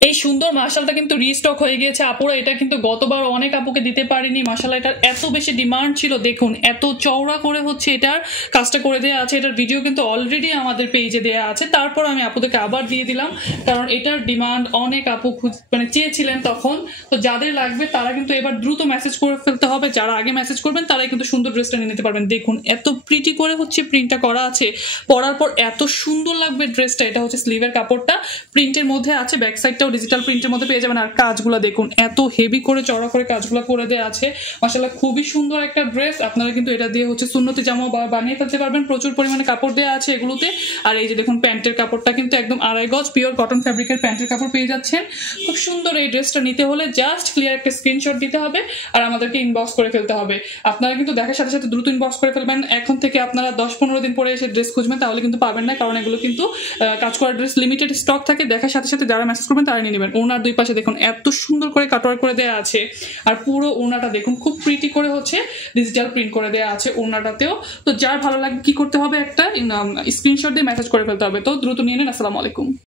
এই সুন্দর মাশালটা কিন্তু রিস্টক হয়ে গিয়েছে আপুরা। এটা কিন্তু গতবার অনেক আপুকে দিতে পারিনি। মাশাল্লাহ এটার এত বেশি ডিমান্ড ছিল, দেখুন এত চওড়া করে হচ্ছে এটার কাজটা করে দেওয়া আছে। এটার ভিডিও কিন্তু অলরেডি আমাদের পেজে দেওয়া আছে, তারপর আমি আপুদেরকে আবার দিয়ে দিলাম, কারণ এটার ডিমান্ড অনেক আপু মানে চেয়েছিলেন তখন। তো যাদের লাগবে তারা কিন্তু এবার দ্রুত মেসেজ করে ফেলতে হবে। যারা আগে মেসেজ করবেন তারাই কিন্তু সুন্দর ড্রেসটা নিয়ে নিতে পারবেন। দেখুন এত প্রিটি করে হচ্ছে প্রিন্টটা করা আছে, পরার পর এত সুন্দর লাগবে ড্রেসটা। এটা হচ্ছে স্লিভের কাপড়টা প্রিন্টের মধ্যে আছে, ব্যাক সাইডটাও ডিজিটাল প্রিন্টের মধ্যে পেয়ে যাবেন। আর কাজগুলো দেখুন এত হেভি করে চড়া করে কাজগুলো করে দেওয়া আছে। মাশাআল্লাহ খুবই সুন্দর একটা ড্রেস। আপনারা কিন্তু এটা দিয়ে হচ্ছে সুন্নতি জামা বানিয়ে ফেলতে পারবেন। প্রচুর পরিমাণে কাপড় দেওয়া আছে এগুলোতে। আর এই যে দেখুন প্যান্টের কাপড়টা কিন্তু একদম 2.5 গজ পিওর কটন ফ্যাব্রিকের প্যান্টের কাপড় পেয়ে যাচ্ছেন। খুব সুন্দর এই ড্রেসটা নিতে হলে জাস্ট ক্লিয়ার একটা স্ক্রিনশট দিতে হবে আর আমাদেরকে ইনবক্স করে ফেলতে হবে। আপনারা কিন্তু দেখার সাথে সাথে দ্রুত ইনবক্স করে ফেলবেন। এখন থেকে আপনারা 10-15 দিন পরে এসে ড্রেস খুঁজবেন তাহলে কিন্তু পাবেন না, কারণ এগুলো কিন্তু কাজ করা ড্রেস লিমিটেড স্টক থাকে। দেখার সাথে সাথে যারা মেসেজ করবেন তারা নিয়ে নেবেন। ওনার দুই পাশে দেখুন এত সুন্দর করে কাটওয়ার্ক করে দেওয়া আছে। আর পুরো ওনাটা দেখুন খুব প্রিটি করে হচ্ছে ডিজিটাল প্রিন্ট করে দেওয়া আছে ওনাটাতেও। তো যার ভালো লাগে কি করতে হবে, একটা স্ক্রিনশট দিয়ে মেসেজ করে ফেলতে হবে। তো দ্রুত নিয়ে নেন। আসসালামু আলাইকুম।